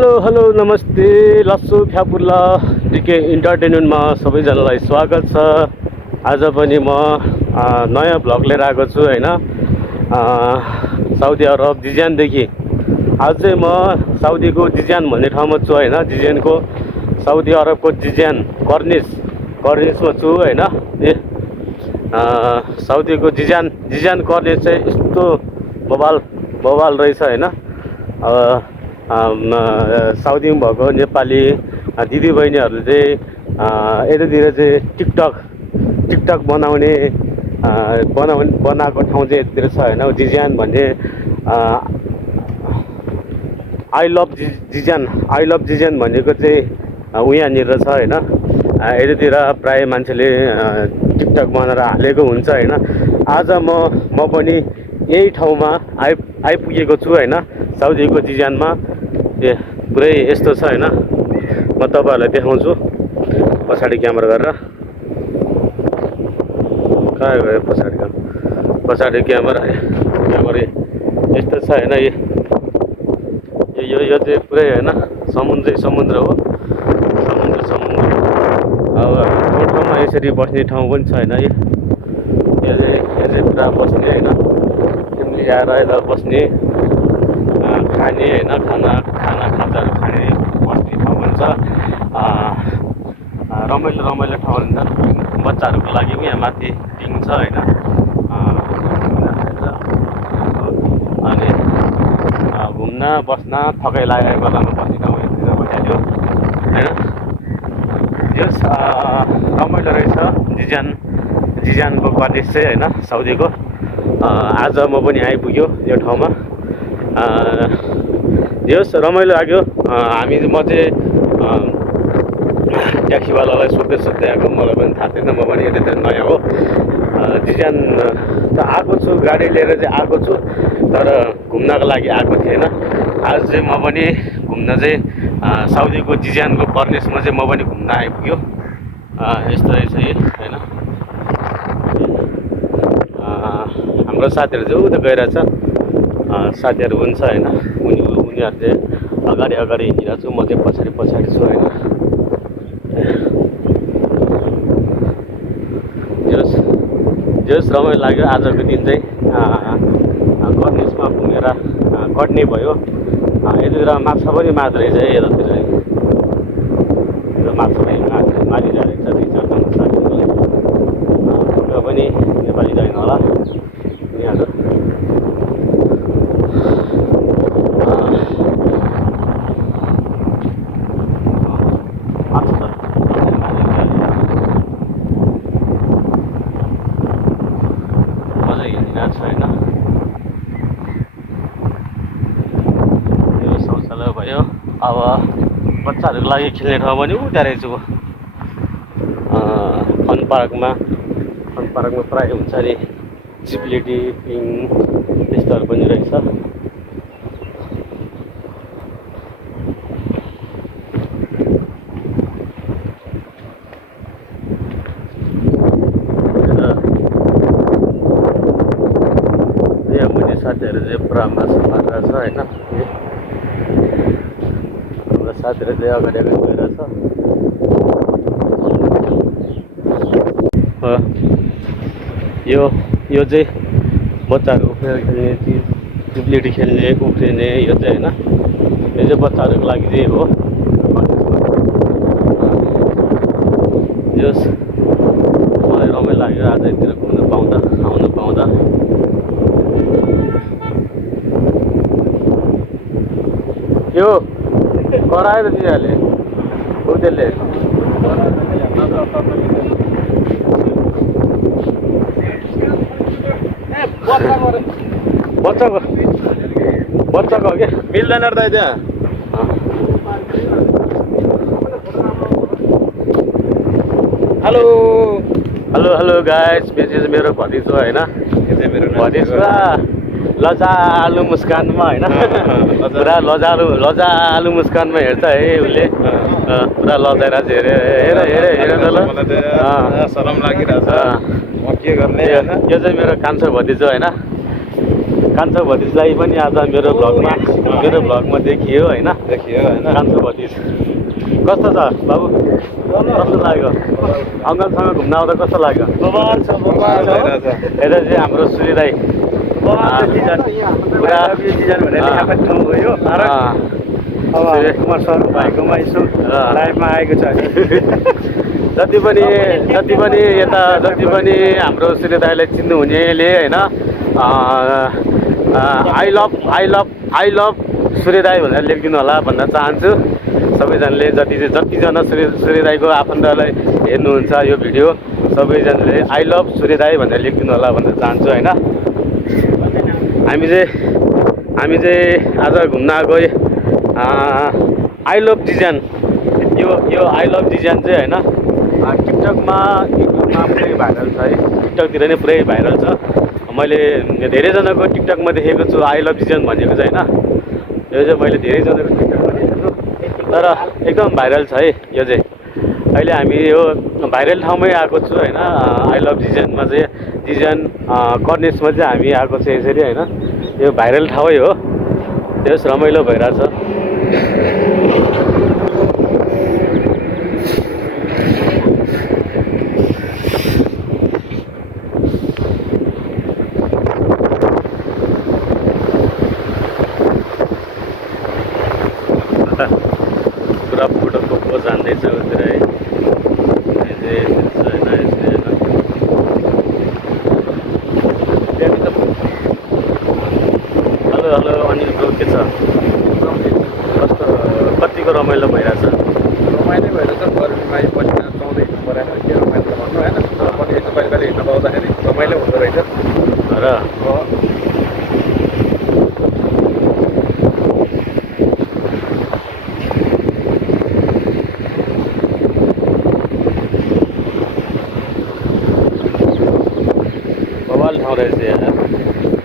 Hello hello नमस्ते लस्सु ख्यापुल्ला decay इन्टरटेनमेन्टमा सबैजनालाई स्वागत छ। आज पनि म नयाँ भ्लग लिएर आएको छु होइन। साउदी अरब जिजानदेखि आज चाहिँ म साउदीको जिजान भन्ने ठाउँमा छु होइन। जिजानको साउदी अरबको जिजान कर्निसमा छु होइन। साउदीको जिजान कर्निस चाहिँ यस्तो बवाल रहेछ होइन। साउदीमा भएको नेपाली दिदीबहिनीहरूले चाहिँ यतातिर चाहिँ टिकटक बनाएको ठाउँ चाहिँ यतातिर छ होइन। जिजान भन्ने आई लभ जिजान भनेको चाहिँ यहाँनिर छ होइन। यतातिर प्राय मान्छेले टिकटक बनाएर हालेको हुन्छ होइन। आज म पनि यही ठाउँमा आइपुगेको छु होइन। साउदीको जिजानमा पुरै यस्तो छ होइन। म तपाईँहरूलाई देखाउँछु पछाडि क्यामेरा गरेर। कहाँ गयो पछाडि क्यामेरा यस्तो छ होइन। यो चाहिँ पुरै होइन समुद्र हो। समुद्र अब यो ठाउँमा यसरी बस्ने ठाउँ पनि छ होइन। यो चाहिँ पुरा बस्ने होइन। फ्यामिली आएर यता बस्ने खाने होइन। खाजाहरू खाने बस्ने ठाउँ पनि छ। रमाइलो ठाउँ हुन्छ बच्चाहरूको लागि पनि। यहाँ माथि टिङ छ होइन। अनि घुम्न बस्न थकाइ लागेको बेलामा बस्ने ठाउँ यतिर भइहाल्यो होइन। यो रमाइलो रहेछ जिजानको कर्निस चाहिँ होइन साउदीको। आज म पनि आइपुग्यो यो ठाउँमा। यस रमाइलो लाग्यो। म चाहिँ ट्याक्सीवालालाई सोध्दै आएको। मलाई पनि थाहा थिएन, म पनि यता नयाँ हो। जिजान त आएको छु, गाडी लिएर चाहिँ आएको छु, तर घुम्नको लागि आएको थिएन। आज चाहिँ म पनि घुम्न चाहिँ साउदीको जिजानको कर्निसमा चाहिँ म पनि घुम्न आइपुग्यो। यस्तो रहेछ होइन। हाम्रो साथीहरू चाहिँ उता गइरहेछ। साथीहरू पनि छ होइन। उनीहरू चाहिँ अगाडि हिँडिरहेको छु, म चाहिँ पछाडि छु होइन। जस रमाइलो लाग्यो। आजको दिन चाहिँ कर्निसमा घुमेर कट्ने भयो। यतातिर माछा पनि मार्दो रहेछ है। यतातिर माछा पनि मारिरहेको रहेछ। 2-4 साथीहरूले पनि नेपाली छैन होला यहाँहरू। मजा हिँडिरहेको छ होइन। यो शौचालय भयो। अब बच्चाहरूको लागि खेल्ने ठाउँ पनि उता रहेछ। फन पार्कमा प्राय हुन्छ नि चिप्लिटी पिङ त्यस्तोहरू पनि रहेछ। यहाँ मुनि साथीहरू चाहिँ पुरा माछा मारिरहेछ होइन। हाम्रो साथीहरू चाहिँ अगाडि गइरहेछ। यो चाहिँ बच्चाहरू उफ्रेर खेल्ने चिज, चिप्लिटी खेल्ने उफ्रिने यो चाहिँ होइन। यो चाहिँ बच्चाहरूको लागि चाहिँ हो। यस मलाई रमाइलो लाग्यो आज यतिर घुम्नु पाउँदा आउनु पाउँदा। यो करायो त दिदीहरूले उसले बच्चाको हो क्या मिल्दैन र दाइ त्यहाँ। हेलो गाइस, दिस इज मेरो भतिजो होइन। भतिजो लजालु मुस्कानमा होइन। पुरा लजालु मुस्कानमा हेर्छ है उसले। पुरा लजाएर हेर न ल। शरम लागिरहेछ, म के गर्ने। यो चाहिँ मेरो कान्छो भतिजो होइन। कान्छो भतिजलाई पनि आज मेरो भ्लगमा देखियो होइन कान्छो भतिज कस्तो छ बाबु कस्तो लाग्यो अङ्कलसँग घुम्न आउँदा कस्तो लाग्यो यता चाहिँ हाम्रो सूर्य दाई भाइकोमा यसो लाइफमा आएको छ जति पनि हाम्रो सूर्य दाईलाई चिन्नुहुनेले होइन आई लभ सूर्य दाई भनेर लेखिदिनु होला भन्न चाहन्छु सबैजनाले जतिजना सूर्य दाईको आफन्तलाई हेर्नुहुन्छ यो भिडियो सबैजनाले आई लभ सूर्य दाई भनेर लेखिदिनु होला भन्न चाहन्छु होइन हामी चाहिँ आज घुम्न आएको आई लभ जिजान यो आई लभ जिजान चाहिँ होइन टिकटकमा पुरै भाइरल छ है टिकटकतिर नै पुरै भाइरल छ मैले धेरैजनाको टिकटकमा देखेको छु आई लभ जिजान भनेको चाहिँ होइन यो चाहिँ मैले धेरैजनाको टिकटकमा देखेको छु तर एकदम भाइरल छ है यो चाहिँ अहिले हामी यो भाइरल ठाउँमै आएको छु होइन आई लभ जिजानमा चाहिँ जिजान कर्नेसमा चाहिँ हामी आएको छ यसरी होइन यो भाइरल ठाउँै हो त्यस रमाइलो भइरहेछ पुरा फोटो जान्दैछ उतिर है हेलो अनिल ब्रो के छ कस्तो कतिको रमाइलो भइरहेछ रमाइलो भइरहेछ गर्मीमा पनि पाउँदै परेन के रमाइलो भन्नु होइन पनि यसो कहिले कहिले हिँड्न पाउँदाखेरि रमाइलो हुँदो रहेछ र बवाल ठाउँ रहेछ यहाँ